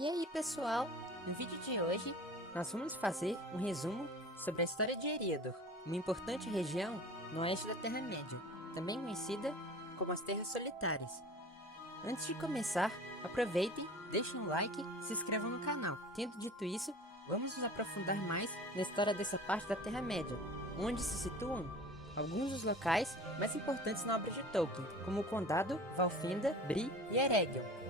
E aí, pessoal, no vídeo de hoje nós vamos fazer um resumo sobre a história de Eriador, uma importante região no oeste da Terra-média, também conhecida como as Terras Solitárias. Antes de começar, aproveitem, deixem um like e se inscrevam no canal. Tendo dito isso, vamos nos aprofundar mais na história dessa parte da Terra-média, onde se situam alguns dos locais mais importantes na obra de Tolkien, como o Condado, Valfenda, Bree e Eregion.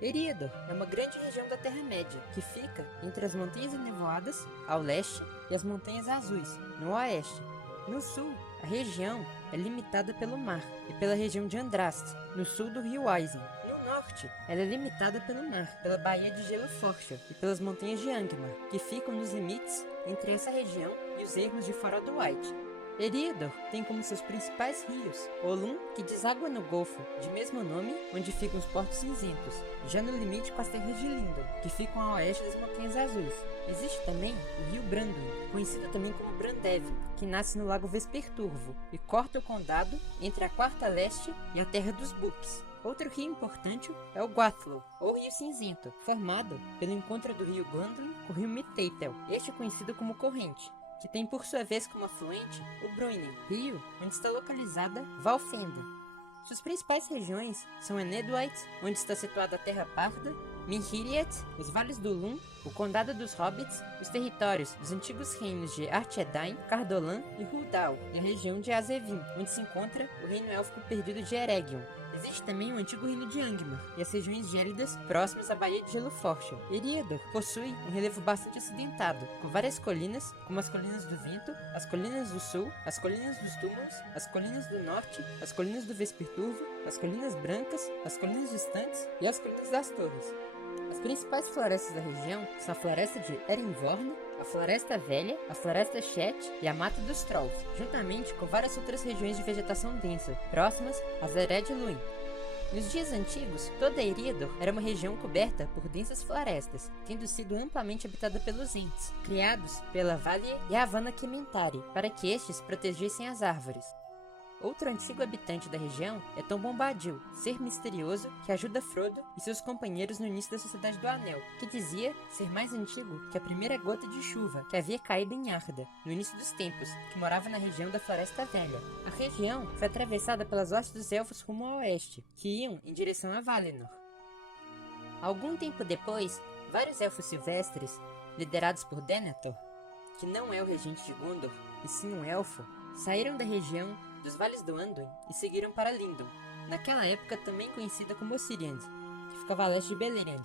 Eriador é uma grande região da Terra-média, que fica entre as Montanhas Enevoadas, ao leste, e as Montanhas Azuis, no oeste. No sul, a região é limitada pelo mar e pela região de Andraste, no sul do rio Isen. No norte, ela é limitada pelo mar, pela Baía de Gelo Forte e pelas Montanhas de Angmar, que ficam nos limites entre essa região e os ermos de Farol do White. Eriador tem como seus principais rios Olum, que deságua no Golfo de mesmo nome, onde ficam os Portos Cinzentos, já no limite com as terras de Lindon, que ficam a oeste das Montanhas Azuis. Existe também o rio Branduin, conhecido também como Brandevin, que nasce no Lago Vesperturvo e corta o condado entre a Quarta Leste e a Terra dos Books. Outro rio importante é o Guathlow, ou Rio Cinzento, formado pelo encontro do rio Glandwin com o rio Mithaitel, este é conhecido como Corrente, que tem por sua vez como afluente o Bruinen, rio onde está localizada Valfenda. Suas principais regiões são Enedwaite, onde está situada a Terra Parda, Mihiriet, os Vales do Lum, o Condado dos Hobbits, os territórios dos antigos reinos de Arthedain, Cardolan e Húldal, e a região de Azevin, onde se encontra o reino élfico perdido de Eregion. Existe também o antigo reino de Angmar e as regiões gélidas próximas à Baía de Gelo Forte. Eriador possui um relevo bastante acidentado, com várias colinas, como as Colinas do Vento, as Colinas do Sul, as Colinas dos Túmulos, as Colinas do Norte, as Colinas do Vesperturvo, as Colinas Brancas, as Colinas Distantes e as Colinas das Torres. As principais florestas da região são a Floresta de Erinvorn, a Floresta Velha, a Floresta Chet e a Mata dos Trolls, juntamente com várias outras regiões de vegetação densa, próximas às Ered Luin. Nos dias antigos, toda Eriador era uma região coberta por densas florestas, tendo sido amplamente habitada pelos Ents, criados pela Valie e a Havana Kementari, para que estes protegessem as árvores. Outro antigo habitante da região é Tom Bombadil, ser misterioso que ajuda Frodo e seus companheiros no início da Sociedade do Anel, que dizia ser mais antigo que a primeira gota de chuva que havia caído em Arda, no início dos tempos, que morava na região da Floresta Velha. A região foi atravessada pelas hostes dos Elfos rumo ao oeste, que iam em direção a Valinor. Algum tempo depois, vários Elfos silvestres, liderados por Denethor, que não é o regente de Gondor, e sim um elfo, saíram da região dos Vales do Anduin e seguiram para Lindon, naquela época também conhecida como Ossiriand, que ficava a leste de Beleriand,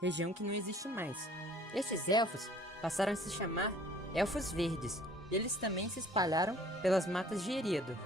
região que não existe mais. Estes elfos passaram a se chamar Elfos Verdes, e eles também se espalharam pelas matas de Eriador.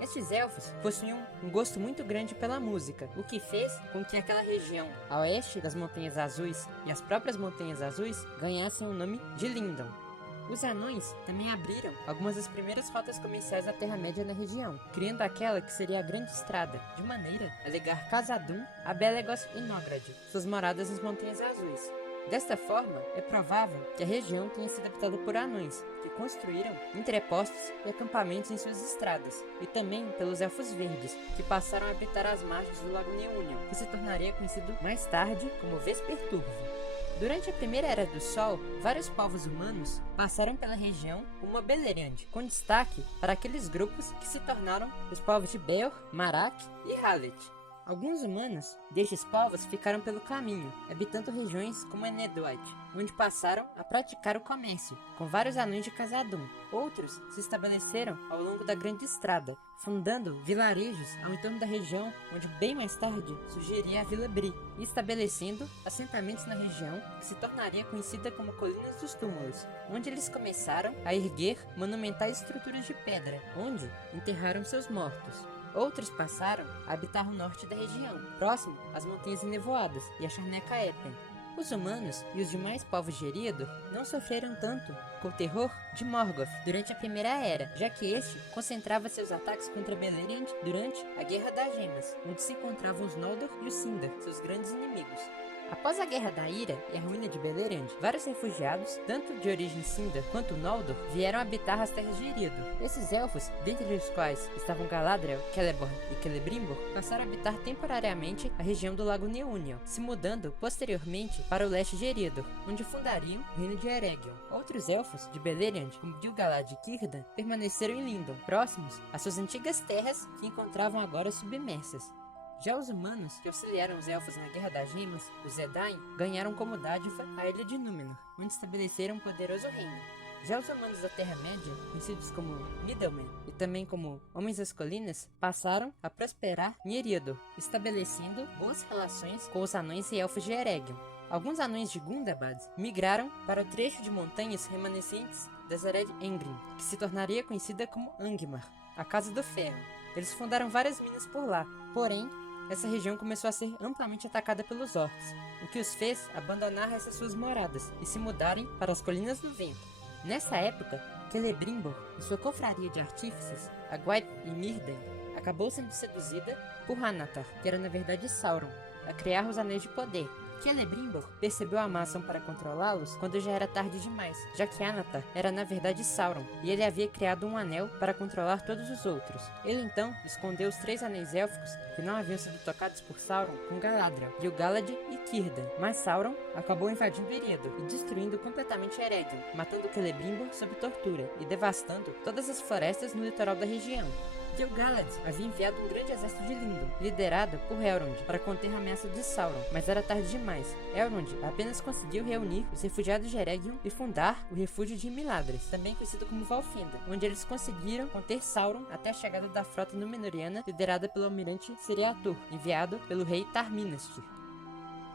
Estes elfos possuíam um gosto muito grande pela música, o que fez com que aquela região a oeste das Montanhas Azuis e as próprias Montanhas Azuis ganhassem o nome de Lindon. Os anões também abriram algumas das primeiras rotas comerciais da Terra-média na região, criando aquela que seria a Grande Estrada, de maneira a ligar Khazad-dûm a Belegos e Nograd, suas moradas nas Montanhas Azuis. Desta forma, é provável que a região tenha sido habitada por anões, que construíram entrepostos e acampamentos em suas estradas, e também pelos Elfos Verdes, que passaram a habitar as margens do Lago Neunion, que se tornaria conhecido mais tarde como Vesperturvo. Durante a Primeira Era do Sol, vários povos humanos passaram pela região rumo a Beleriand, com destaque para aqueles grupos que se tornaram os povos de Beor, Marak e Halet. Alguns humanos destes povos ficaram pelo caminho, habitando regiões como Enedwaite, onde passaram a praticar o comércio, com vários anões de Khazad-dûm. Outros se estabeleceram ao longo da Grande Estrada, fundando vilarejos ao entorno da região, onde bem mais tarde surgiria a Vila Bree, e estabelecendo assentamentos na região que se tornaria conhecida como Colinas dos Túmulos, onde eles começaram a erguer monumentais estruturas de pedra, onde enterraram seus mortos. Outros passaram a habitar o norte da região, próximo às Montanhas Enevoadas e a Charneca Epen. Os humanos e os demais povos de Eriador não sofreram tanto com o terror de Morgoth durante a Primeira Era, já que este concentrava seus ataques contra Beleriand durante a Guerra das Gemas, onde se encontravam os Noldor e os Sindar, seus grandes inimigos. Após a Guerra da Ira e a ruína de Beleriand, vários refugiados, tanto de origem Sindar quanto Noldor, vieram habitar as terras de Eriador. Esses elfos, dentre os quais estavam Galadriel, Celeborn e Celebrimbor, passaram a habitar temporariamente a região do Lago Neúnio, se mudando posteriormente para o leste de Eriador, onde fundariam o reino de Eregion. Outros elfos de Beleriand, como Gil-galad e Círdan, permaneceram em Lindon, próximos às suas antigas terras que encontravam agora submersas. Já os humanos, que auxiliaram os elfos na Guerra das Gemas, os Edain, ganharam como dádiva a Ilha de Númenor, onde estabeleceram um poderoso reino. Já os humanos da Terra-média, conhecidos como Middlemen e também como Homens das Colinas, passaram a prosperar em Eriador, estabelecendo boas relações com os anões e elfos de Eregion. Alguns anões de Gundabad migraram para o trecho de montanhas remanescentes da Ered Engrim, que se tornaria conhecida como Angmar, a Casa do Ferro. Eles fundaram várias minas por lá, porém, essa região começou a ser amplamente atacada pelos orcs, o que os fez abandonar essas suas moradas e se mudarem para as Colinas do Vento. Nessa época, Celebrimbor e sua confraria de artífices, Agwaith e Myrden, acabou sendo seduzida por Hanatar, que era na verdade Sauron, a criar os Anéis de Poder. Celebrimbor percebeu a maçã para controlá-los quando já era tarde demais, já que Anatar era na verdade Sauron, e ele havia criado um anel para controlar todos os outros. Ele então escondeu os 3 anéis élficos que não haviam sido tocados por Sauron com Galadriel, Gil-galad e Círdan, mas Sauron acabou invadindo Eriador e destruindo completamente Eregion, matando Celebrimbor sob tortura e devastando todas as florestas no litoral da região. Gil-galad havia enviado um grande exército de Lindon, liderado por Elrond, para conter a ameaça de Sauron, mas era tarde demais. Elrond apenas conseguiu reunir os refugiados de Eregion e fundar o refúgio de Imladris, também conhecido como Valfenda, onde eles conseguiram conter Sauron até a chegada da frota Númenoriana liderada pelo almirante Seriatur, enviado pelo rei Tar-Minastir.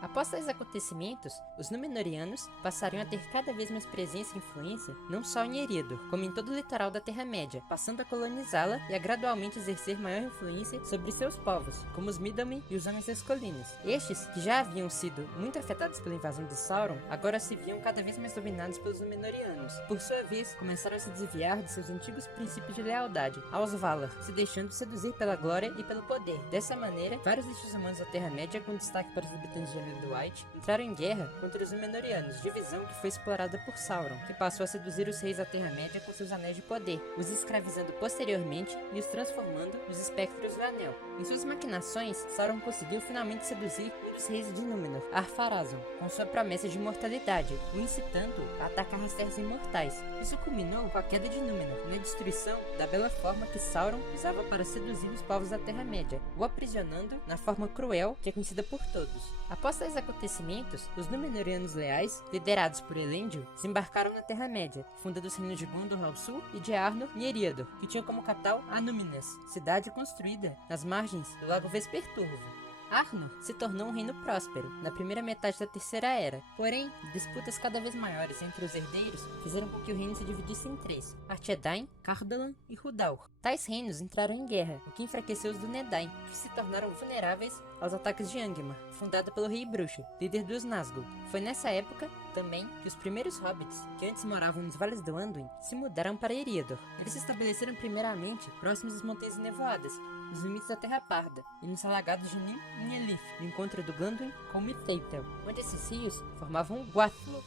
Após tais acontecimentos, os Númenóreanos passariam a ter cada vez mais presença e influência não só em Eriador, como em todo o litoral da Terra-média, passando a colonizá-la e a gradualmente exercer maior influência sobre seus povos, como os Middlemen e os Homens das Colinas. Estes, que já haviam sido muito afetados pela invasão de Sauron, agora se viam cada vez mais dominados pelos Númenóreanos. Por sua vez, começaram a se desviar de seus antigos princípios de lealdade aos Valar, se deixando seduzir pela glória e pelo poder. Dessa maneira, vários destes humanos da Terra-média, com destaque para os habitantes de White, entraram em guerra contra os Númenóreanos, divisão que foi explorada por Sauron, que passou a seduzir os reis da Terra-média com seus anéis de poder, os escravizando posteriormente e os transformando nos espectros do Anel. Em suas maquinações, Sauron conseguiu finalmente seduzir um dos reis de Númenor, Ar-Pharazôn, com sua promessa de imortalidade, o incitando a atacar as Terras Imortais. Isso culminou com a queda de Númenor, na destruição da bela forma que Sauron usava para seduzir os povos da Terra-média, o aprisionando na forma cruel que é conhecida por todos. Após tais acontecimentos, os Númenóreanos leais, liderados por Elendil, desembarcaram na Terra-média, fundando os reinos de Gondor ao sul e de Arnor em Eriador, que tinham como capital Anúminas, cidade construída nas margens do lago Vesperturvo. Arnor se tornou um reino próspero na primeira metade da Terceira Era, porém, disputas cada vez maiores entre os herdeiros fizeram com que o reino se dividisse em 3, Arthedain, Cardolan e Rhudaur. Tais reinos entraram em guerra, o que enfraqueceu os Dúnedain, que se tornaram vulneráveis aos ataques de Angmar, fundada pelo Rei Bruxo, líder dos Nazgûl. Foi nessa época, também, que os primeiros hobbits, que antes moravam nos vales do Anduin, se mudaram para Eriador. Eles se estabeleceram primeiramente próximos às Montanhas Nevoadas, nos limites da Terra Parda, e nos alagados de Nim e Elif, no encontro do Glanduin com Mithaitel, onde esses rios formavam o Gwathlo.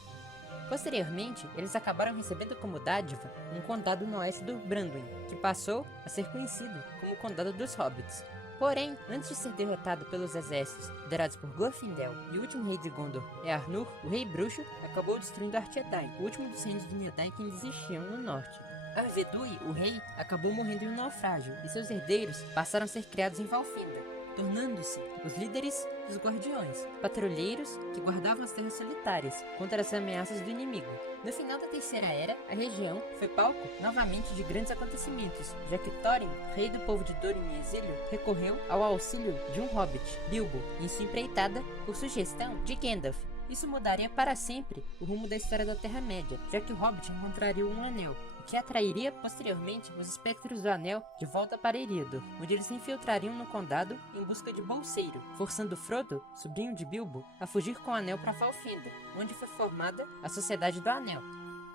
Posteriormente, eles acabaram recebendo como dádiva um condado no oeste do Branduin, que passou a ser conhecido como o Condado dos Hobbits. Porém, antes de ser derrotado pelos exércitos liderados por Glorfindel e o último rei de Gondor, Eärnur, o rei bruxo acabou destruindo Arthedain, o último dos reinos do Nethai que ainda existiam no norte. Arvedui, o rei, acabou morrendo em um naufrágio e seus herdeiros passaram a ser criados em Valfenda, tornando-se os líderes dos guardiões, patrulheiros que guardavam as terras solitárias contra as ameaças do inimigo. No final da Terceira Era, a região foi palco novamente de grandes acontecimentos, já que Thorin, rei do povo de Durin em exílio, recorreu ao auxílio de um hobbit, Bilbo, em sua empreitada por sugestão de Gandalf. Isso mudaria para sempre o rumo da história da Terra-média, já que o hobbit encontraria um anel, que atrairia posteriormente os espectros do Anel de volta para Eriador, onde eles se infiltrariam no condado em busca de Bolseiro, forçando Frodo, sobrinho de Bilbo, a fugir com o Anel para Valfenda, onde foi formada a Sociedade do Anel.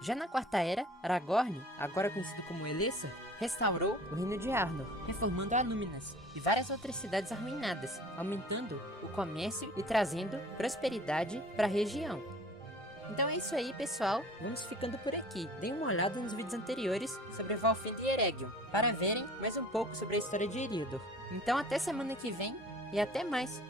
Já na Quarta Era, Aragorn, agora conhecido como Elessar, restaurou o reino de Arnor, reformando Anúminas e várias outras cidades arruinadas, aumentando o comércio e trazendo prosperidade para a região. Então é isso aí, pessoal, vamos ficando por aqui. Deem uma olhada nos vídeos anteriores sobre Valfenda e Eregion, para verem mais um pouco sobre a história de Eriador. Então até semana que vem e até mais!